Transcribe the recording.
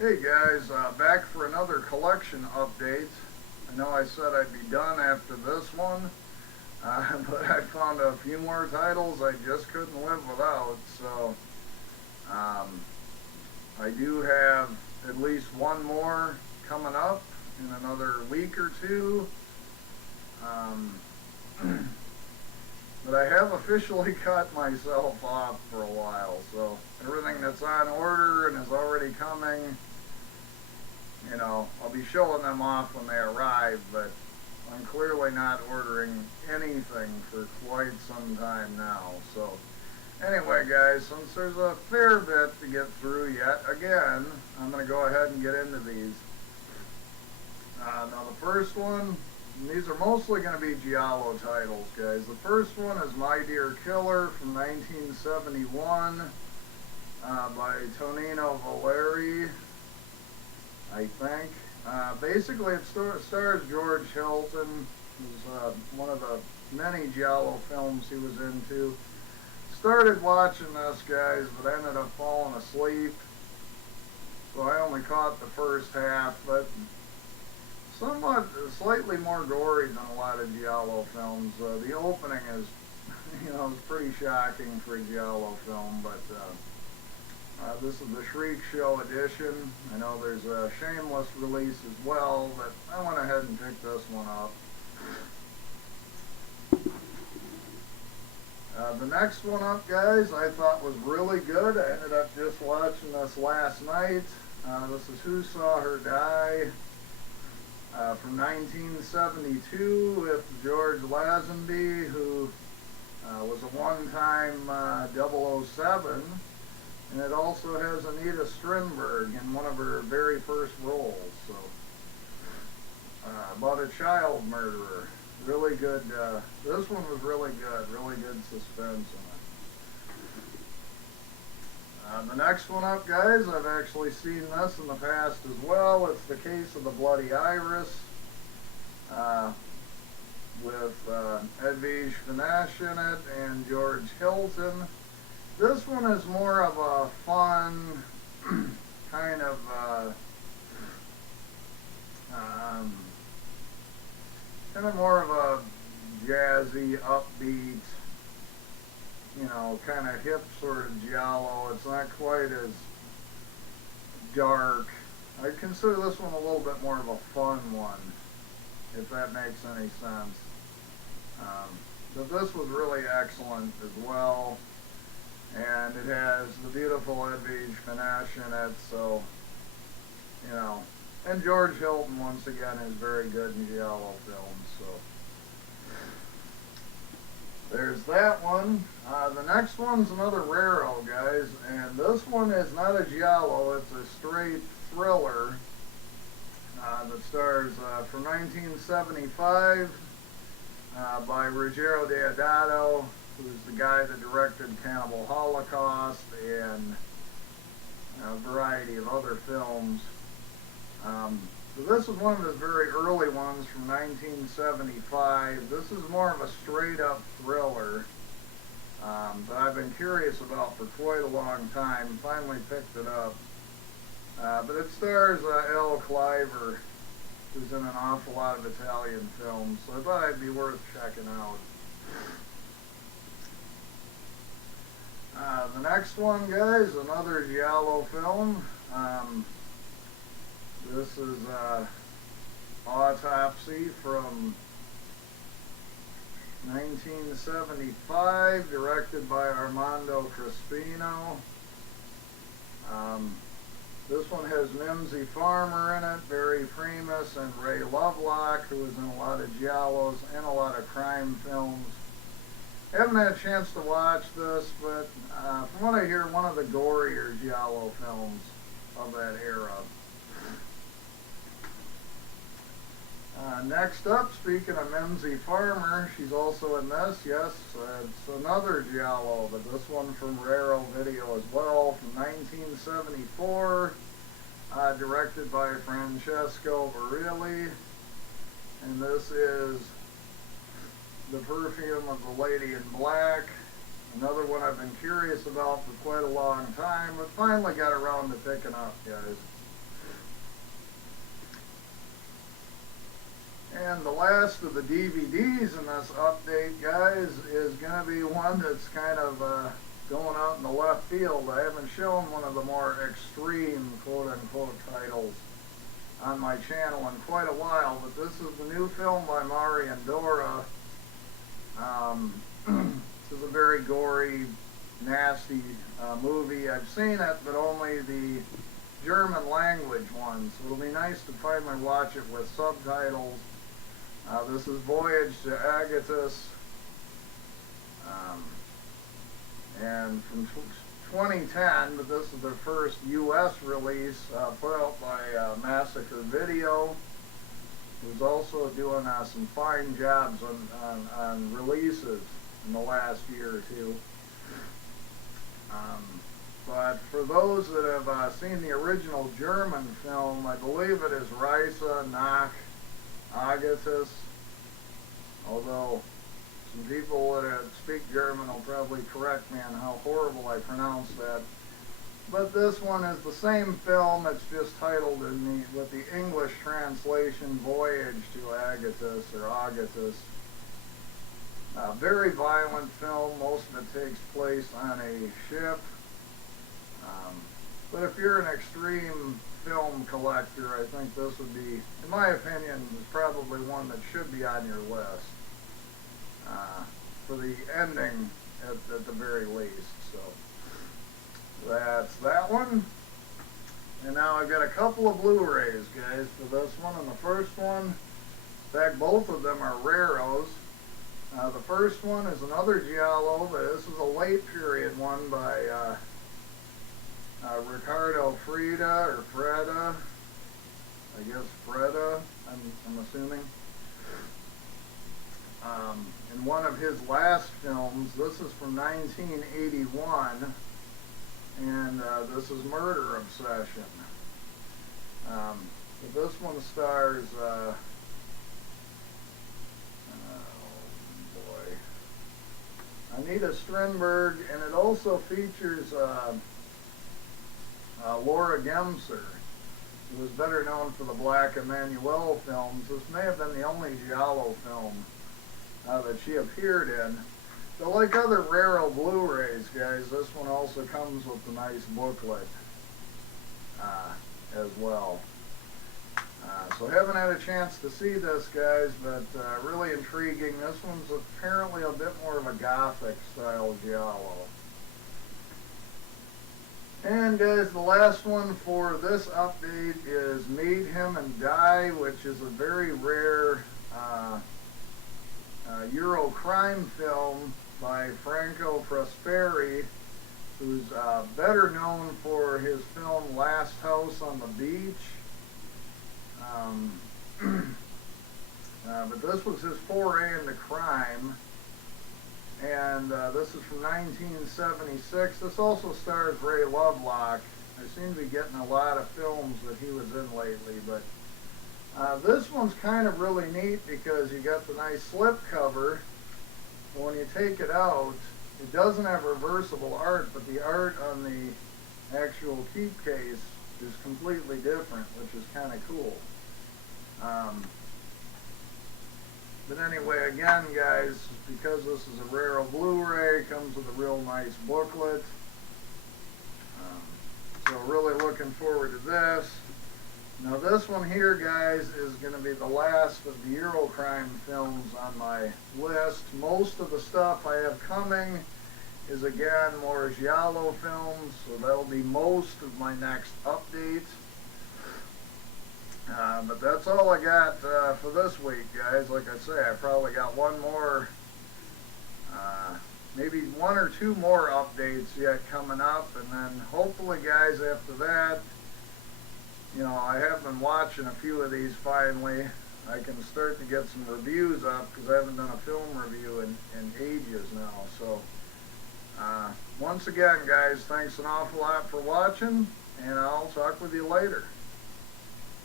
Hey guys, back for another collection update. I know I said I'd be done after this one, but I found a few more titles I just couldn't live without, so I do have at least one more coming up in another week or two. Um, but I have officially cut myself off for a while, so everything that's on order and is already coming, I'll be showing them off when they arrive, but I'm clearly not ordering anything for quite some time now. So anyway, guys, since there's a fair bit to get through yet again, I'm going to go ahead and get into these. Now the first one, these are mostly going to be Giallo titles, guys. The first one is My Dear Killer from 1971 by Tonino Valeri, I think. Basically, it stars George Hilton, who's one of the many Giallo films he was into. Started watching this, guys, but ended up falling asleep, so I only caught the first half, but somewhat slightly more gory than a lot of Giallo films. The opening is, is pretty shocking for a Giallo film, but this is the Shriek Show edition. I know there's a Shameless release as well, but I went ahead and picked this one up. The next one up, guys, I thought was really good. I ended up just watching this last night. This is Who Saw Her Die from 1972 with George Lazenby, who was a one-time 007. And it also has Anita Strindberg in one of her very first roles. So, about a child murderer. Really good. This one was really good suspense in it. The next one up, guys, I've actually seen this in the past as well. It's The Case of the Bloody Iris with Edwige Fenech in it and George Hilton. This one is more of a fun, kind of, more of a jazzy, upbeat, kind of hip sort of Giallo. It's not quite as dark. I'd consider this one a little bit more of a fun one, if that makes any sense. But this was really excellent as well. And it has the beautiful Edwige Fenech in it, so, and George Hilton, once again, is very good in Giallo films, so. There's that one. The next one's another Raro, guys, and this one is not a Giallo, it's a straight thriller that stars from 1975 by Ruggero Deodato, who's the guy that directed Cannibal Holocaust and a variety of other films. So this is one of his very early ones from 1975. This is more of a straight-up thriller that I've been curious about for quite a long time. Finally picked it up. But it stars Elle Cliver, who's in an awful lot of Italian films, so I thought it'd be worth checking out. The next one, guys, another Giallo film. This is Autopsy from 1975, directed by Armando Crispino. This one has Mimsy Farmer in it, Barry Primus, and Ray Lovelock, who was in a lot of Giallos and a lot of crime films. I haven't had a chance to watch this, but from what I hear, one of the gorier Giallo films of that era. Next up, speaking of Mimsy Farmer, she's also in this. Yes, it's another Giallo, but this one from Raro Video as well, from 1974, directed by Francesco Barilli. And this is The Perfume of the Lady in Black. Another one I've been curious about for quite a long time, but finally got around to picking up, guys. And the last of the DVDs in this update, guys, is going to be one that's kind of going out in the left field. I haven't shown one of the more extreme quote-unquote titles on my channel in quite a while, but this is the new film by Mari and Dora. This is a very gory, nasty movie. I've seen it, but only the German language one, so it'll be nice to finally watch it with subtitles. This is Voyage To Agatis, and from 2010, but this is their first U.S. release, put out by Massacre Video, who's also doing some fine jobs on releases in the last year or two. But for those that have seen the original German film, I believe it is Reise nach Agatis, although some people that speak German will probably correct me on how horrible I pronounce that. But this one is the same film, it's just titled with the English translation, Voyage To Agatis, or Agatis. Very violent film, most of it takes place on a ship. But if you're an extreme film collector, I think this would be, in my opinion, is probably one that should be on your list. For the ending, at the very least. So that's that one. And now I've got a couple of Blu-rays, guys, for this one. And the first one, in fact, both of them are raros. The first one is another giallo, but this is a late period one by Ricardo Freda, or Freda. I guess Freda, I'm assuming. In one of his last films, this is from 1981, and this is Murder Obsession. But this one stars, oh boy, Anita Strindberg, and it also features Laura Gemser, who was better known for the Black Emanuelle films. This may have been the only giallo film that she appeared in. So like other Raro Blu-rays, guys, this one also comes with a nice booklet as well. So haven't had a chance to see this, guys, but really intriguing. This one's apparently a bit more of a Gothic style giallo. And guys, the last one for this update is Meet Him and Die, which is a very rare Euro crime film by Franco Prosperi, who's better known for his film Last House on the Beach. But this was his foray into crime, and this is from 1976. This also stars Ray Lovelock. I seem to be getting a lot of films that he was in lately, but this one's kind of really neat because you got the nice slip cover. But when you take it out, it doesn't have reversible art, but the art on the actual keep case is completely different, which is kind of cool. But anyway, again, guys, because this is a Raro Blu-ray, comes with a real nice booklet. So really looking forward to this. Now this one here, guys, is going to be the last of the Eurocrime films on my list. Most of the stuff I have coming is, again, more giallo films, so that'll be most of my next update. But that's all I got for this week, guys. Like I say, I probably got one more, maybe one or two more updates yet coming up, and then hopefully, guys, after that, you know, I have been watching a few of these finally. I can start to get some reviews up because I haven't done a film review in ages now. So, once again, guys, thanks an awful lot for watching, and I'll talk with you later.